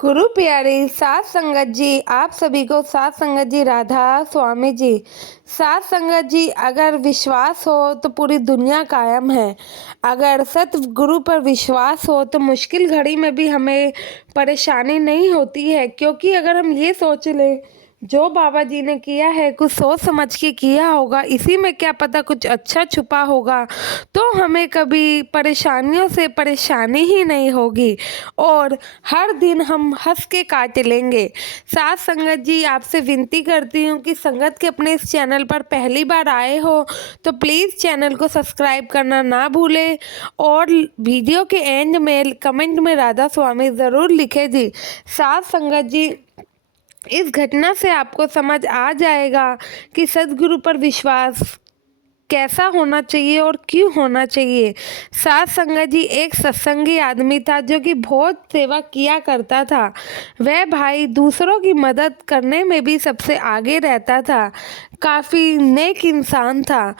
गुरु प्यारी सात संगत जी, आप सभी को सात संगत जी राधा स्वामी जी। सात संगत जी, अगर विश्वास हो तो पूरी दुनिया कायम है। अगर सतगुरु पर विश्वास हो तो मुश्किल घड़ी में भी हमें परेशानी नहीं होती है, क्योंकि अगर हम ये सोच लें जो बाबा जी ने किया है कुछ सोच समझ के किया होगा, इसी में क्या पता कुछ अच्छा छुपा होगा, तो हमें कभी परेशानियों से परेशानी ही नहीं होगी और हर दिन हम हंस के काट लेंगे। साथ संगत जी, आपसे विनती करती हूँ कि संगत के अपने इस चैनल पर पहली बार आए हो तो प्लीज़ चैनल को सब्सक्राइब करना ना भूलें और वीडियो के एंड में कमेंट में राधा स्वामी ज़रूर लिखे जी। साथ संगत जी, इस घटना से आपको समझ आ जाएगा कि सद्गुरु पर विश्वास कैसा होना चाहिए और क्यों होना चाहिए। सात संगत जी, एक सत्संगी आदमी था जो कि बहुत सेवा किया करता था। वह भाई दूसरों की मदद करने में भी सबसे आगे रहता था, काफ़ी नेक इंसान था।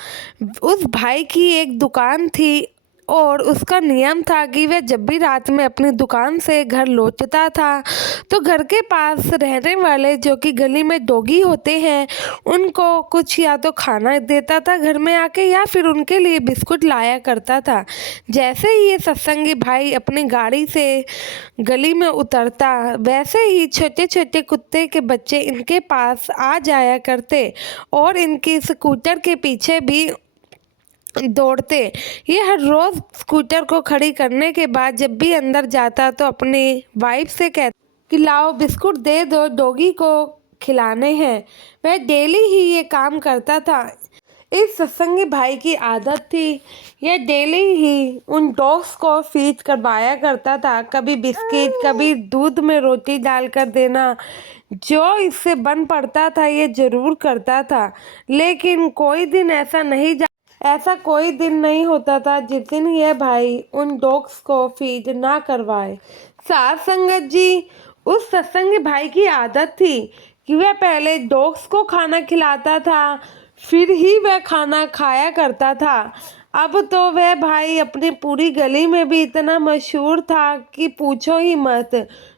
उस भाई की एक दुकान थी और उसका नियम था कि वह जब भी रात में अपनी दुकान से घर लौटता था तो घर के पास रहने वाले जो कि गली में डॉगी होते हैं उनको कुछ या तो खाना देता था घर में आके, या फिर उनके लिए बिस्कुट लाया करता था। जैसे ही ये सत्संगी भाई अपनी गाड़ी से गली में उतरता, वैसे ही छोटे छोटे कुत्ते के बच्चे इनके पास आ जाया करते और इनकी स्कूटर के पीछे भी दौड़ते। ये हर रोज स्कूटर को खड़ी करने के बाद जब भी अंदर जाता तो अपनी वाइफ से कहता कि लाओ बिस्कुट दे दो, डॉगी को खिलाने हैं। वह डेली ही ये काम करता था। इस सत्संगी भाई की आदत थी, यह डेली ही उन डॉग्स को फीड करवाया करता था, कभी बिस्किट कभी दूध में रोटी डालकर देना। जो इससे बन पड़ता था ये जरूर करता था, लेकिन ऐसा कोई दिन नहीं होता था जिस दिन यह भाई उन डॉग्स को फीड ना करवाए। साथ संगत जी, उस सत्संगी भाई की आदत थी कि वह पहले डॉग्स को खाना खिलाता था, फिर ही वह खाना खाया करता था। अब तो वह भाई अपनी पूरी गली में भी इतना मशहूर था कि पूछो ही मत।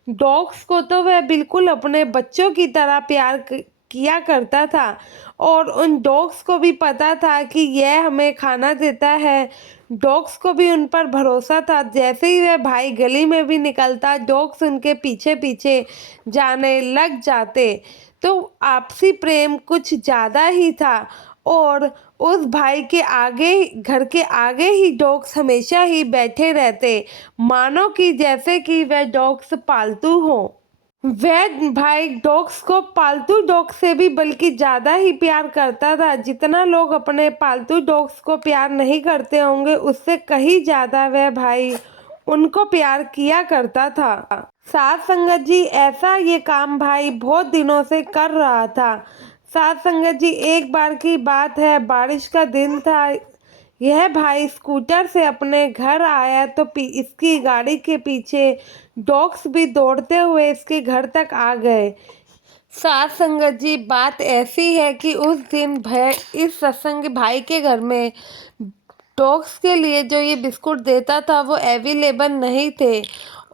डॉग्स को तो वह बिल्कुल अपने बच्चों की तरह प्यार किया करता था और उन डॉग्स को भी पता था कि यह हमें खाना देता है। डॉग्स को भी उन पर भरोसा था। जैसे ही वह भाई गली में भी निकलता, डॉग्स उनके पीछे पीछे जाने लग जाते। तो आपसी प्रेम कुछ ज़्यादा ही था और उस भाई के आगे, घर के आगे ही डॉग्स हमेशा ही बैठे रहते, मानो कि जैसे कि वह डॉग्स पालतू हो। वह भाई डॉग्स को पालतू डॉग से भी बल्कि ज़्यादा ही प्यार करता था। जितना लोग अपने पालतू डॉग्स को प्यार नहीं करते होंगे, उससे कहीं ज़्यादा वह भाई उनको प्यार किया करता था। साथ संगत जी, ऐसा ये काम भाई बहुत दिनों से कर रहा था। साथ संगत जी, एक बार की बात है, बारिश का दिन था। यह भाई स्कूटर से अपने घर आया तो इसकी गाड़ी के पीछे डॉग्स भी दौड़ते हुए इसके घर तक आ गए। साथ संगत जी, बात ऐसी है कि उस दिन इस सत्संग भाई के घर में डॉग्स के लिए जो ये बिस्कुट देता था वो अवेलेबल नहीं थे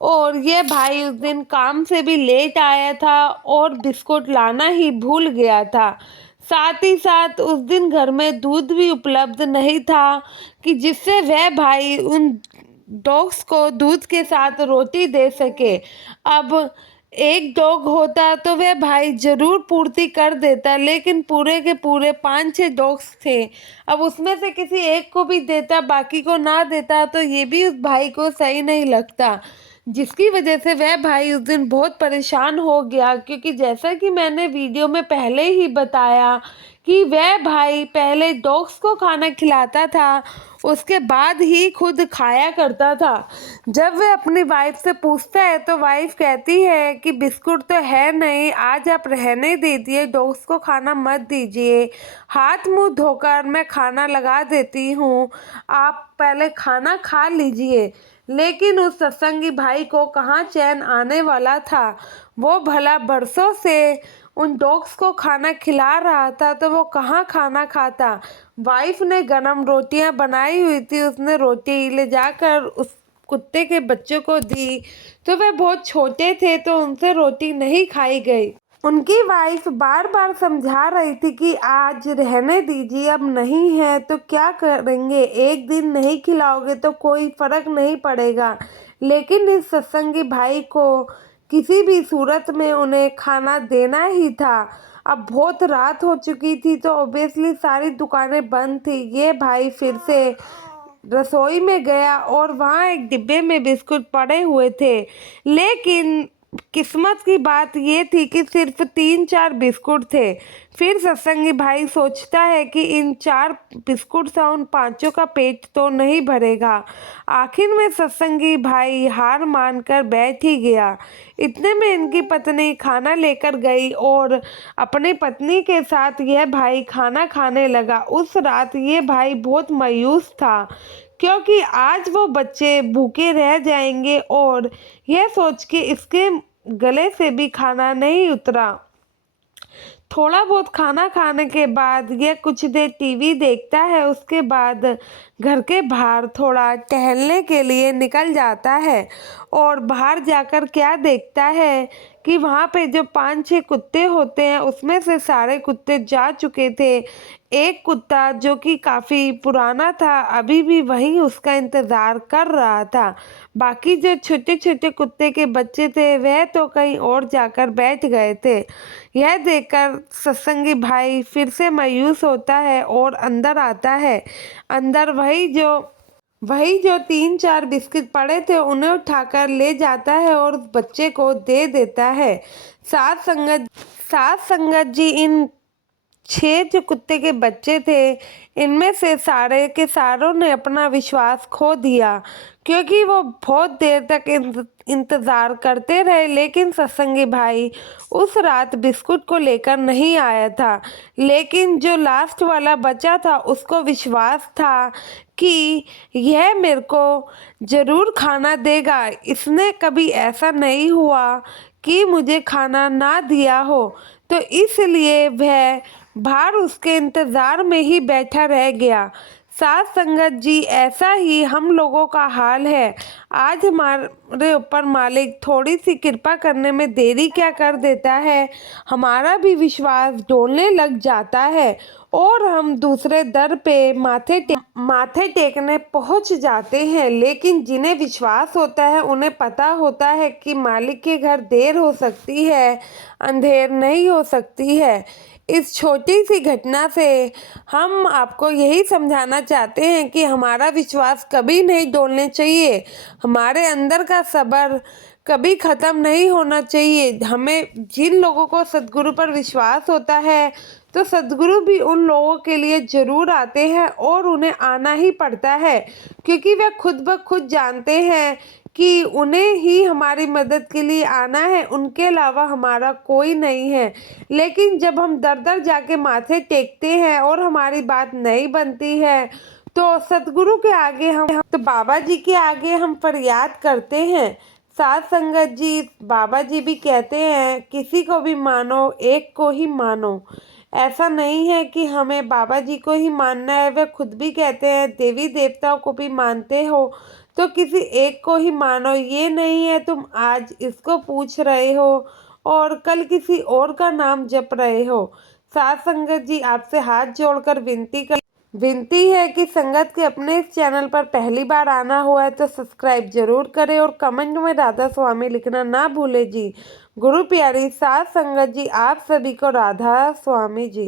और ये भाई उस दिन काम से भी लेट आया था और बिस्कुट लाना ही भूल गया था। साथ ही साथ उस दिन घर में दूध भी उपलब्ध नहीं था कि जिससे वह भाई उन डॉग्स को दूध के साथ रोटी दे सके। अब एक डॉग होता तो वह भाई जरूर पूर्ति कर देता, लेकिन पूरे के पूरे 5-6 डॉग्स थे। अब उसमें से किसी एक को भी देता, बाकी को ना देता, तो ये भी उस भाई को सही नहीं लगता, जिसकी वजह से वह भाई उस दिन बहुत परेशान हो गया। क्योंकि जैसा कि मैंने वीडियो में पहले ही बताया कि वह भाई पहले डॉग्स को खाना खिलाता था, उसके बाद ही खुद खाया करता था। जब वह अपनी वाइफ से पूछता है तो वाइफ कहती है कि बिस्कुट तो है नहीं, आज आप रहने दीजिए, डॉग्स को खाना मत दीजिए, हाथ मुंह धोकर मैं खाना लगा देती हूँ, आप पहले खाना खा लीजिए। लेकिन उस सत्संगी भाई को कहाँ चैन आने वाला था। वो भला बरसों से उन डॉग्स को खाना खिला रहा था तो वो कहाँ खाना खाता। वाइफ ने गरम रोटियां बनाई हुई थी, उसने रोटी ले जाकर उस कुत्ते के बच्चों को दी तो वे बहुत छोटे थे, तो उनसे रोटी नहीं खाई गई। उनकी वाइफ बार बार समझा रही थी कि आज रहने दीजिए, अब नहीं है तो क्या करेंगे, एक दिन नहीं खिलाओगे तो कोई फर्क नहीं पड़ेगा। लेकिन इस सत्संगी भाई को किसी भी सूरत में उन्हें खाना देना ही था। अब बहुत रात हो चुकी थी तो ऑब्वियसली सारी दुकानें बंद थी। ये भाई फिर से रसोई में गया और वहाँ एक डिब्बे में बिस्कुट पड़े हुए थे, लेकिन किस्मत की बात ये थी कि सिर्फ 3-4 बिस्कुट थे। फिर सत्संगी भाई सोचता है कि इन 4 बिस्कुट से उन 5 का पेट तो नहीं भरेगा। आखिर में सत्संगी भाई हार मानकर बैठ ही गया। इतने में इनकी पत्नी खाना लेकर गई और अपनी पत्नी के साथ यह भाई खाना खाने लगा। उस रात ये भाई बहुत मायूस था क्योंकि आज वो बच्चे भूखे रह जाएंगे और यह सोच के इसके गले से भी खाना नहीं उतरा। थोड़ा बहुत खाना खाने के बाद यह कुछ देर टीवी देखता है। उसके बाद घर के बाहर थोड़ा टहलने के लिए निकल जाता है और बाहर जाकर क्या देखता है कि वहाँ पे जो 5-6 कुत्ते होते हैं उसमें से सारे कुत्ते जा चुके थे। एक कुत्ता जो कि काफ़ी पुराना था अभी भी वहीं उसका इंतज़ार कर रहा था। बाकी जो छोटे छोटे कुत्ते के बच्चे थे वह तो कहीं और जाकर बैठ गए थे। यह देखकर सत्संगी भाई फिर से मायूस होता है और अंदर आता है। अंदर वही जो 3-4 बिस्किट पड़े थे उन्हें उठाकर ले जाता है और उस बच्चे को दे देता है। साथ संगत जी, इन 6 जो कुत्ते के बच्चे थे इनमें से सारे के सारों ने अपना विश्वास खो दिया क्योंकि वो बहुत देर तक इंतज़ार करते रहे, लेकिन सत्संगी भाई उस रात बिस्कुट को लेकर नहीं आया था। लेकिन जो लास्ट वाला बचा था उसको विश्वास था कि यह मेरे को ज़रूर खाना देगा। इसने कभी ऐसा नहीं हुआ कि मुझे खाना ना दिया हो, तो इसलिए वह बाहर उसके इंतज़ार में ही बैठा रह गया। साथ संगत जी, ऐसा ही हम लोगों का हाल है। आज हमारे ऊपर मालिक थोड़ी सी कृपा करने में देरी क्या कर देता है, हमारा भी विश्वास डोलने लग जाता है और हम दूसरे दर पे माथे टेकने पहुंच जाते हैं। लेकिन जिन्हें विश्वास होता है उन्हें पता होता है कि मालिक के घर देर हो सकती है, अंधेर नहीं हो सकती है। इस छोटी सी घटना से हम आपको यही समझाना चाहते हैं कि हमारा विश्वास कभी नहीं डोलने चाहिए, हमारे अंदर का सब्र कभी ख़त्म नहीं होना चाहिए। हमें जिन लोगों को सद्गुरु पर विश्वास होता है तो सद्गुरु भी उन लोगों के लिए ज़रूर आते हैं और उन्हें आना ही पड़ता है क्योंकि वे खुद ब खुद जानते हैं कि उन्हें ही हमारी मदद के लिए आना है, उनके अलावा हमारा कोई नहीं है। लेकिन जब हम दर दर जाके माथे टेकते हैं और हमारी बात नहीं बनती है तो सतगुरु के आगे हम तो बाबा जी के आगे हम फरियाद करते हैं। साथ संगत जी, बाबा जी भी कहते हैं किसी को भी मानो, एक को ही मानो। ऐसा नहीं है कि हमें बाबा जी को ही मानना है, वे खुद भी कहते हैं देवी देवताओं को भी मानते हो तो किसी एक को ही मानो। ये नहीं है तुम आज इसको पूछ रहे हो और कल किसी और का नाम जप रहे हो। साथ संगत जी, आपसे हाथ जोड़कर विनती है कि संगत के अपने इस चैनल पर पहली बार आना हुआ है तो सब्सक्राइब जरूर करें और कमेंट में राधा स्वामी लिखना ना भूले जी। गुरु प्यारी साथ संगत जी, आप सभी को राधा स्वामी जी।